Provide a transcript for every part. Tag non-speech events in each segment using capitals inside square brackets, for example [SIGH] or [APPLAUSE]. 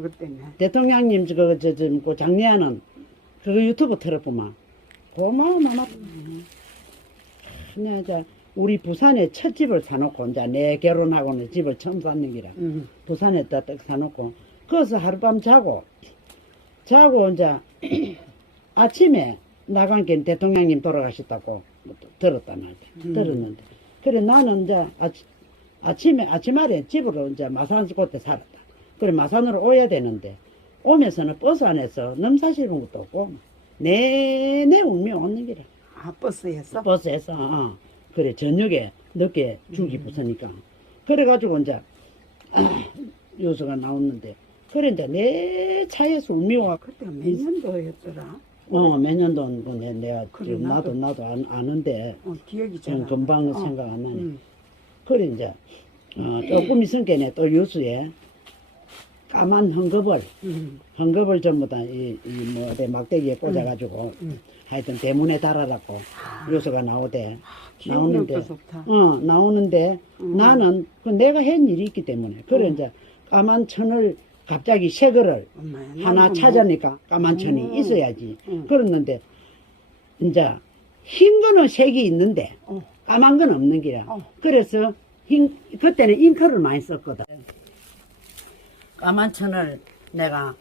그것 때문에. 대통령님 저거 저 저 그 장례하는 그거 유튜브 틀어보면 고마워 마마 그냥 저 우리 부산에 첫 집을 사놓고 이제 내 결혼하고는 집을 처음 샀는 기라 음. 부산에다 딱 사놓고 거기서 하룻밤 자고 자고 이제 [CLEARS THROAT] 아침에 나간 게 대통령님 돌아가셨다고 들었다 나한테 음. 들었는데 그래 나는 이제 아치, 아침에 아침말에 집으로 이제 마산 곳에 살았다 그래 마산으로 오야 되는데 오면서는 버스 안에서 넘사실 본 것도 없고 내내 울며 오는 기라 아, 버스에서? 버스에서 어, 그래 저녁에 늦게 죽이 붙으니까 그래가지고 이제 [CLEARS THROAT] 요소가 나오는데 그래 이제 내 차에서 울며 와 그때가 몇 년도였더라? 어, 몇 년도 내, 내가 그래, 나도 나도. 안, 아는데 어, 기억이 잘좀안 나. 금방 어. 생각 안 나네. 음. 그래 이제 어, 조금 있으니까 또 요수에 까만 헝겊을 음. 헝겊을 전부 다 이 이뭐 막대기에 꽂아가지고 음. 하여튼 대문에 달아갖고 요소가 나오대. 나오는데. 어 나오는데 음. 나는 그 내가 한 일이 있기 때문에 그래 음. 이제 까만 천을 갑자기 새 거를 하나 나는 찾으니까 까만 천이 음. 있어야지. 음. 그랬는데 이제 흰 거는 색이 있는데 어. 까만 건 없는 기라. 어. 그래서 흰 그때는 잉크를 많이 썼거든. 까만 천을 내가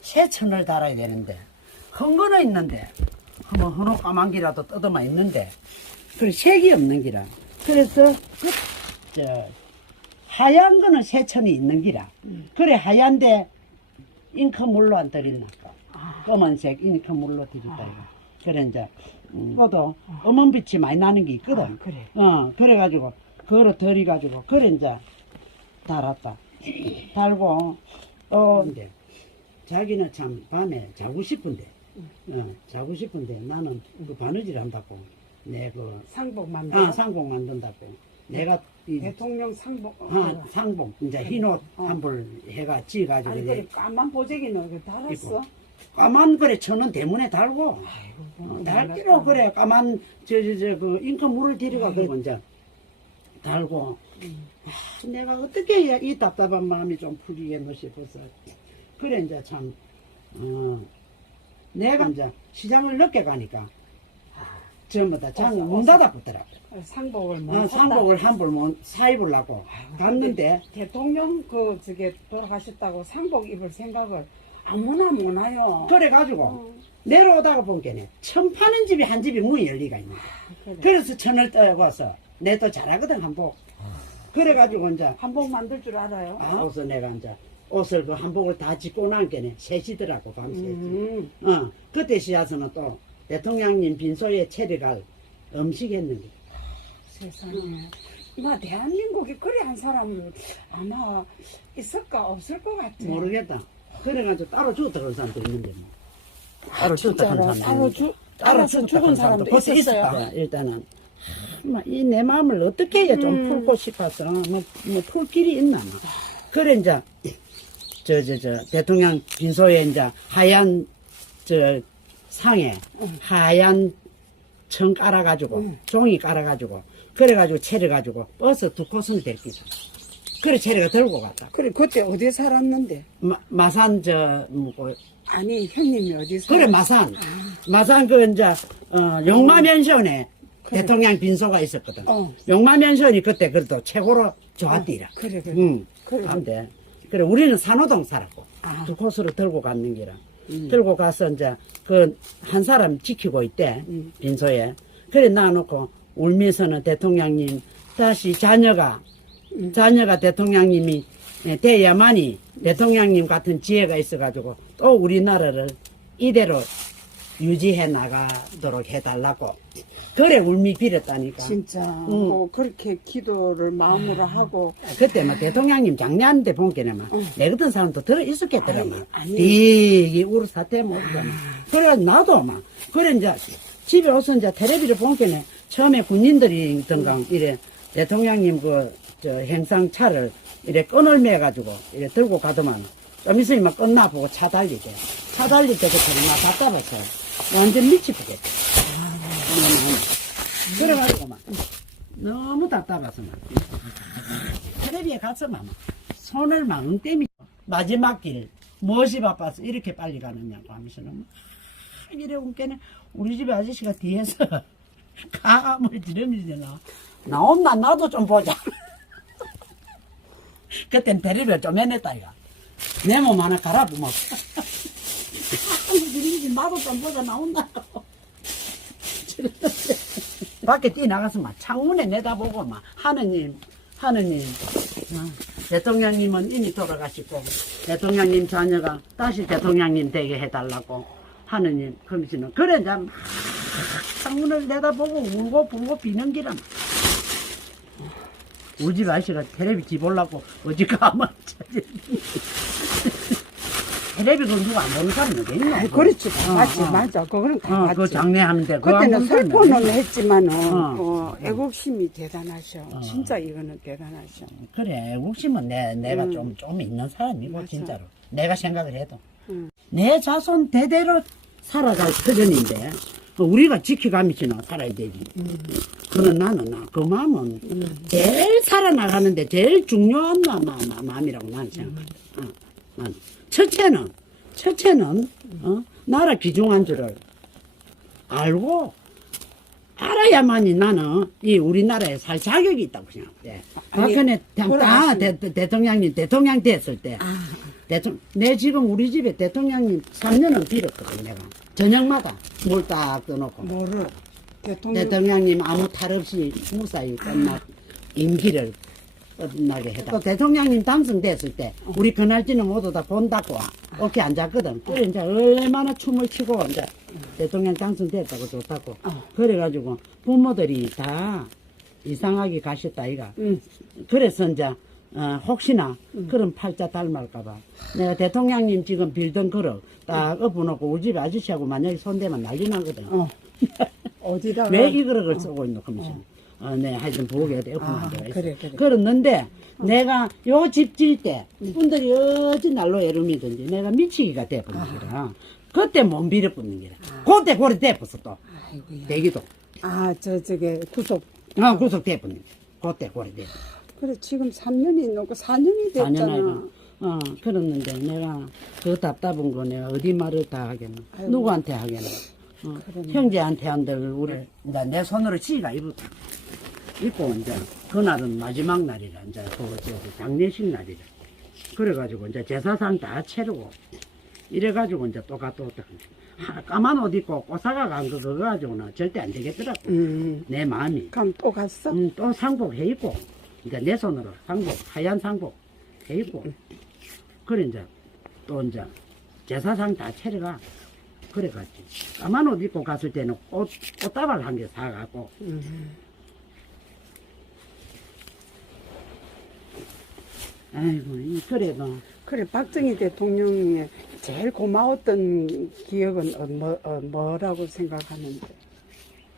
새 천을 달아야 되는데 큰 거는 있는데 뭐 헌호 까만 기라도 뜯어만 있는데 그 색이 없는 기라. 그래서 그 저 하얀 거는 새 천이 있는 기라. 음. 그래 하얀데 잉크 물로 안 들이나까. 아. 검은색 잉크 물로 들이다 이거. 그래 이제 음, 너도 검은 빛이 많이 나는 게 있거든. 아, 그래. 어 그래가지고 그거를 들이가지고 그래 이제 달았다. 달고. 어. 이제 자기는 참 밤에 자고 싶은데 어 자고 싶은데 나는 그 바느질 한다고 내그 상복 만들 아, 상복 만든다고. 내가 이 대통령 상복. 어, 아, 상복 이제 흰옷 어. 한벌 해가 지가지고 아니, 그래, 까만 보재기는 그 달았어? 까만 그래 천은 대문에 달고. 아이고, 어, 달기로 그래 까만 저 저 저 그 잉크 물을 들여가 그래 이제 달고 내가 어떻게 해야 이 답답한 마음이 좀 풀리겠노 싶어서. 그래 이제 참 어, 내가 이제 시장을 늦게 가니까 전부 다 장을 문 닫아 붙더라고 상복을 못 어. 상복을 한벌 사입으려고 갔는데 대통령 그 저게 돌아가셨다고 상복 입을 생각을 아무나 못하요. 그래가지고 어, 내려오다가 본 게네. 천 파는 집이 한 집이 문이 열리가 있네. 그래. 그래 서 천을 떠와서 내 또 잘하거든 한복 그래가지고 이제 한복 만들 줄 알아요? 아, 옷을 내가 이제 옷을 그 한복을 다 짓고 난 게네 셋이더라고 밤새지 음. 어 그때 시야서는 또 대통령님 빈소에 체리갈 음식 했는데 세상에. 나 대한민국에 그래 한 사람은 아마 있을까 없을 것 같아. 모르겠다 그래가지고 따로 죽었다 그런 사람도 있는데 뭐 따로 죽었다 그런 사람도 따로. 죽 따로 죽은 사람도 있었어요. 일단은 이 내 마음을 어떻게 해야 좀 음. 풀고 싶어서 뭐, 뭐 풀 길이 있나 뭐. 그래 이제 저 저 저 대통령 빈소에 이제 하얀 저 상에 음. 하얀 청 깔아가지고 음. 종이 깔아가지고 그래가지고 채려 가지고 버스 두 코스를 데리고 그래 채려가 들고 갔다 그래 그때 어디 살았는데? 마, 마산 저 뭐고 아니 형님이 어디 살? 그래 마산 마산 그 이제 어, 용마면션에 그래. 대통령 빈소가 있었거든. 어. 용마면션이 그때 그래도 최고로 좋았디라. 그래 그래. 응. 그래. 근데 그래 우리는 산호동 살았고 아. 두 코스로 들고 갔는 기라. 음. 들고 가서 이제 그 한 사람 지키고 있대 음. 빈소에. 그래 놔놓고 울면서는 대통령님 다시 자녀가 음. 자녀가 대통령님이 예, 돼야만이 대통령님 같은 지혜가 있어가지고 또 우리나라를 이대로 유지해 나가도록 해달라고. 그래 울미 빌었다니까. 진짜. 뭐 그렇게 기도를 마음으로 하고. 그때 막 대통령님 장례하는데 본게는 막내 같은 사람도 들어 있었겠더라 막. 되게 우리 사태 모르고 그래 나도 막 그래 이제 집에 와서 이제 텔레비를 본게는 처음에 군인들이 있던가 이래 대통령님 그 저 행상 차를 이래 끈을 매가지고 이래 들고 가더만 좀 있으면 막 끝나 보고 차 달리대 차 달릴 때부터 막 답답해서 완전 미치겠대 그래가지고 막 너무 답답해서 막. 텔레비에 가서 막 손을 막 엉때미. 마지막 길 무엇이 바빠서 이렇게 빨리 가느냐고 하면서는 막 이래 웃게네. 우리 집에 아저씨가 뒤에서 [LAUGHS] 감을 지르면서 나온나 나도 좀 보자. [LAUGHS] 그땐 대리를 좀 해냈다 이가 내몸 하나 갈아부먹 [LAUGHS] 지르면서 나도 좀 보자 나온다고 [LAUGHS] 밖에 뛰나가서 막 창문에 내다보고 막 하느님 하느님. 어, 대통령님은 이미 돌아가시고 대통령님 자녀가 다시 대통령님 되게 해달라고 하느님 그러면서는. 그래 이제 막 창문을 내다보고 울고 불고 비는 우리 집 아저씨가 테레비 집올라고 어디 가면 테레비 그 누가 안 보는 사람이 어디 있노? 아이, 그렇지. 어, 맞지, 어. 맞아. 그거는 다 어, 맞지. 그거 장례하는데 그거 안 그때는 보는 사람이 슬퍼는 있노? 했지만은, 어. 어, 애국심이 대단하셔. 진짜 이거는 대단하셔. 그래, 웃으면 내, 내가 음. 좀, 좀 있는 사람이고, 맞아. 진짜로. 내가 생각을 해도. 음. 내 자손 대대로 살아갈 터전인데, 그 우리가 지켜가면서 살아야 되지. 그런 나는, 나, 그 마음은 제일 살아나가는데 제일 중요한 마, 마, 마, 마음이라고 나는 생각한다. 어, 난. 첫째는, 첫째는, 어, 나라 귀중한 줄을 알고, 알아야만이 나는 이 우리나라에 살 자격이 있다고 생각해. 아니, 박근혜 대, 그걸 아, 대, 대통령님 대통령 됐을 때, 대통령, 내 지금 우리 집에 대통령님 3년은 빌었거든 내가. 저녁마다 물 딱 떠놓고 뭐를, 대통령. 대통령님 아무 탈 없이 무사히 끝나 임기를 끝나게 해다. 또 대통령님 당선됐을 때 우리 그날지는 모두 다 본다고 어깨 앉았거든. 그래 이제 얼마나 춤을 추고 이제 대통령 당선됐다고 좋다고. 어. 그래가지고 부모들이 다 이상하게 가셨다 이가. 응. 그래서 이제 어, 혹시나 그런 팔자 닮을까봐 내가 대통령님 지금 빌던 그릇 딱 엎어놓고 우리 집 아저씨하고 만약에 손대면 난리 나거든. 어. [LAUGHS] 어디다가. 왜 이 그릇을 쓰고 있노? 그러면서. 어, 네, 하여튼. 엎어놓은 아, 있어. 그래, 그래. 그랬는데, 내가 요 집 질 때, 분들이 어찌 날로 애름이든지 내가 미치기가 돼버린 기라. 그때 못 빌어붙는 기라. 그때 고리 돼버렸어, 또. 아이고야. 대기도. 아, 저, 저게, 구속. 어, 구속 돼버린 그때 고리 돼. 그래, 지금 3년이 넘고 4년이 4년 됐잖아. 아이가. 어, 그랬는데 내가 그 답답한 거 내가 어디 말을 다 하겠노. 아이고. 누구한테 하겠노. 형제한테 한들 우리 이제 내 손으로 지가 입었다. 입고 이제 그날은 마지막 날이라 이제 그 장례식 날이라. 그래가지고 이제 제사상 다 채르고 이래가지고 이제 또 갔다 왔다. 하, 까만 옷 입고 꼬사가 간 거 그거 가지고는 절대 안 되겠더라고. 음. 내 마음이. 그럼 또 갔어? 음, 또 상복 해 입고 이제 내 손으로 상복 하얀 상복 해 입고 그래 이제 또 이제 제사상 다 차려가 그래갔지 까만 옷 입고 갔을 때는 꽃 꽃다발 한 개 사갖고 음. 아이고 이 그래도 그래, 박정희 대통령이 제일 고마웠던 기억은 어, 뭐, 어, 뭐라고 생각하는데?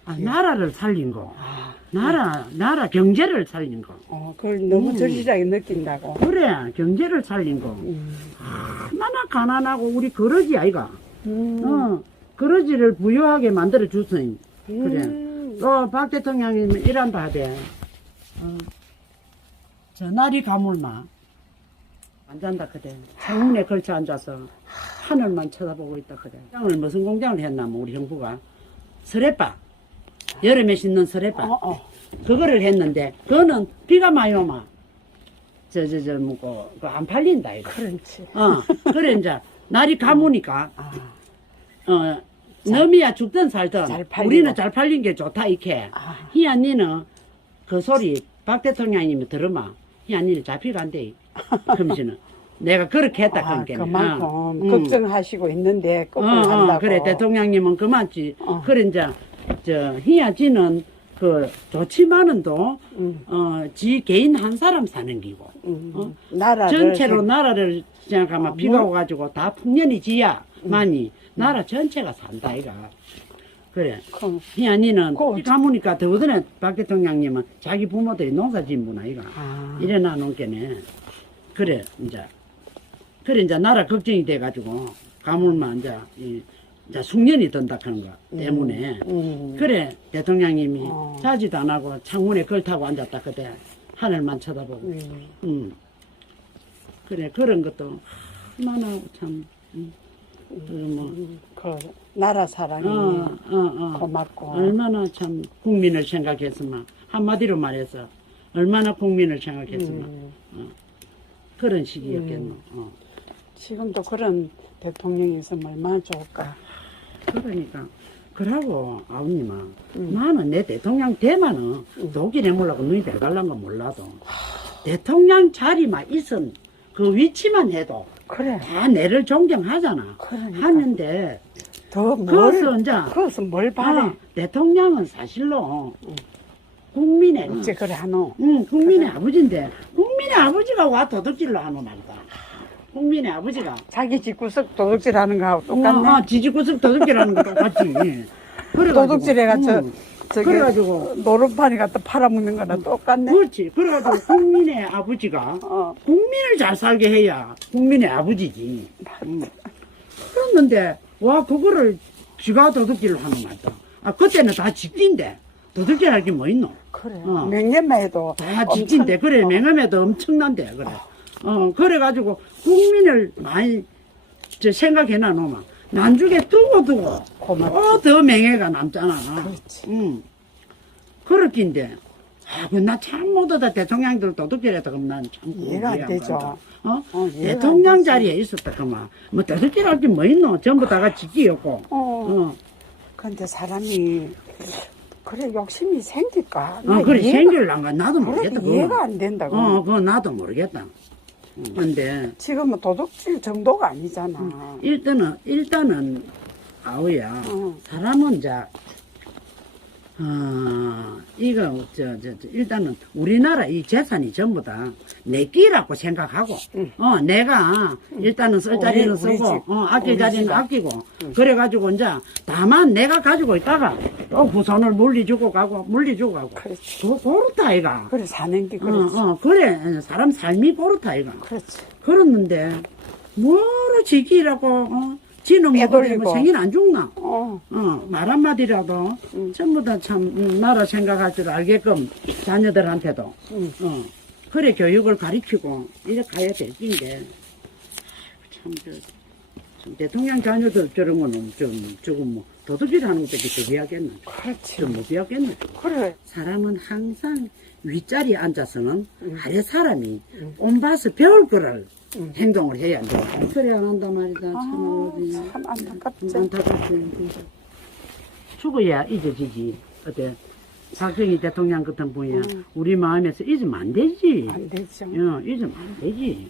아, 나라를 살린 거 아, 나라 나라 경제를 살린 거 어, 그걸 너무 음. 절실하게 느낀다고. 그래 경제를 살린 거 음. 얼마나 가난하고 우리 그러지 아이가 음. 어 그러지를 부유하게 만들어 줬으니 그래. 음. 또박 대통령님 일한다 하대. 어. 저 날이 가물나. 앉았다 그대. 창문에 걸쳐 앉아서 하늘만 쳐다보고 있다 그대. 공장을 무슨 공장을 했나면 우리 형부가 서래바 여름에 신는 서래바 어, 어. 그거를 했는데 그거는 비가 많이 오면 저저저 뭐고 그안 팔린다 이거. 그렇지. 어 그래 이제 날이 가무니까 아, 어, 너미야 죽든 살든 잘 팔리고. 우리는 잘 팔린 게 좋다 이렇게 아. 희한이는 그 소리 박 대통령님이 들으면 희한이는 잡히간대 그러면서는 내가 그렇게 했다 아, 그러니까 그만큼 어, 음. 걱정하시고 있는데 어, 거꾸로 어, 한다고. 그래 대통령님은 그만지 어. 그래 이제 저 희야지는 그 좋지만은도 음, 어, 지 개인 한 사람 사는 기고. 음. 어? 나라를 전체로 생- 나라를 생각하면 아, 비가 뭐? 오가지고 다 풍년이 지야만이. 나라 전체가 산다 이가 그래. 그, 희한이는 그거 이 가무니까 더군다나 박 대통령님은 자기 부모들이 농사 짓는구나 이가 아, 이래 나 놓겠네. 그래 이제. 그래 이제 나라 걱정이 돼가지고 가물만 이제 이, 이제 숙련이 든다 하는 거 때문에 음. 그래 대통령님이 어. 자지도 안 하고 창문에 걸 타고 앉았다 그때 하늘만 쳐다보고 음. 음. 그래, 그런 것도 얼마나 참, 음, 그 뭐, 음, 그 나라 사랑이 어, 어, 어. 고맙고 얼마나 참 국민을 생각했으면 한마디로 말해서 얼마나 국민을 생각했으면 음, 그런 시기였겠노. 어. 지금도 그런 대통령이 있으면 얼마나 좋을까. 그러니까 그러고 아버님아 음. 나는 내 대통령 되면은 독일에 몰라고 눈이 들어갈란 건 몰라도 대통령 자리만 있은 그 위치만 해도 그래. 다 내를 존경하잖아. 그러니까. 하는데 더 뭘, 그것은 이제 그것은 뭘 바래. 아, 대통령은 사실로 국민의 어째 그래 하노. 응, 국민의 아버지인데 국민의 아버지가 와 도둑질로 하는 말이 다. 국민의 아버지가 자기 집구석 도둑질 하는 거하고 똑같네. 어, 어, 지지구석 도둑질하는 거 똑같지. [LAUGHS] 그래가지고, 도둑질해가 저, 응. 저기 그래가지고 노름판이 갖다 팔아먹는 거랑 똑같네. 그렇지. 그래가지고 국민의 아버지가 [LAUGHS] 어, 국민을 잘 살게 해야 국민의 아버지지. 응. 그랬는데 와 그거를 지가 도둑질을 하는 말이다. 아 그때는 다 집진데 도둑질 할 게 뭐 있노? 그래. 어. 명예만 해도. 다 집진데 그래 맹엄해도 엄청난데 그래. 어 그래가지고 국민을 많이 저 생각해놔 놓으면 난중에 두고 두고. 어, 더 맹해가 남잖아. 그렇지. 응. 그렇긴데 아, 그나참 못하다 대통령들 도둑질했다 그럼 난참 이해가 안 되죠. 어? 어, 이해가 대통령 안. 자리에 있었다 그만 뭐 도둑질 할 게 뭐 있노? 전부 다가 지기였고. 어. 어. 근데 사람이 그래 욕심이 생길까? 어, 그래 생길란가 나도 모르겠다. 이해가 안 된다고. 어, 그거 나도 모르겠다. 근데 지금은 도둑질 정도가 아니잖아. 일단은 일단은 아우야 어. 사람은 자 어, 이거 저, 저, 저, 일단은 우리나라 이 재산이 전부 다 내 끼라고 생각하고 어 내가 일단은 쓸 자리는 우리- 우리 쓰고 집. 어 아낄 우리 자리는 집안. 아끼고 그래가지고 이제 다만 내가 가지고 있다가 또 후손을 물리주고 가고 물리주고 가고 그렇지. 그, 그렇다 아이가 그래 사는 게 어, 그렇지. 어, 그래 사람 삶이 그렇다 아이가 그렇지. 그랬는데 뭐로 지기라고 어? 지는 빼돌리고. 뭐 생일 안 죽나 어. 어, 말 한마디라도 음. 전부 다참 음, 나라 생각할 줄 알게끔 자녀들한테도 음. 어, 그래 교육을 가르치고 이래 가야 될 텐데 참, 저, 참 대통령 자녀들 저런 거는 좀 조금 뭐 도둑질 하는 것도 더 비하겠네 그렇지. 좀못 비하겠네 그래. 사람은 항상 윗자리에 앉아서는 음. 아래 사람이 온봐서 배울 거를 음. 행동을 해야 돼. 그래 안 한단 말이다. 참 아. 참 안타깝지. 안타깝지. 죽어야 잊어지지. 어때? 박정희 대통령 같은 분이야. 음. 우리 마음에서 잊으면 안 되지. 안 되죠. 어, 잊으면 안 되지.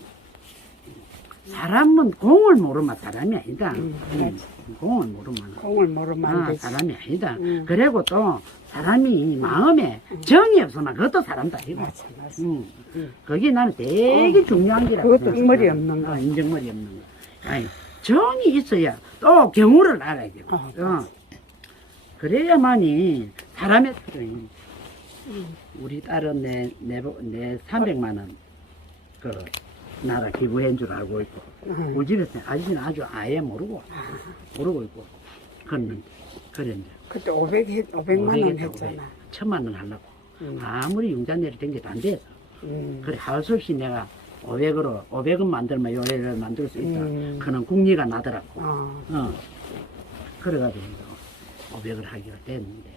사람은 공을 모르면 사람이 아니다. 음, 음, 공을 모르면. 공을 모르면 안 아, 되지. 사람이 아니다. 음. 그리고 또 사람이 마음에 정이 없으면 그것도 사람도 아니고. 맞아, 맞아. 응. 음. 그게 나는 되게 중요한 게라. 그것도 인물이 없는 거. 어, 인정머리 없는 거. 아니, 정이 있어야 또 경우를 알아야 되고. 아, 어. 그래야만이 사람의 음. 우리 딸은 내, 내, 내 300만 원 그 나라 기부한 줄 알고 있고 음. 우리 집에서 아저씨는 아주 아예 모르고 모르고 있고 그랬는데 그랬는데 그때 500, 했, 500만 원 했잖아. 천만 원 하려고 음. 아무리 융자내리 댕겨도 안 돼서 음. 그래 할수 없이 내가 500으로 500원 만들면 요래를 만들 수 있다 음. 그는 국리가 나더라고 어. 어. 그래가지고 500을 하기로 됐는데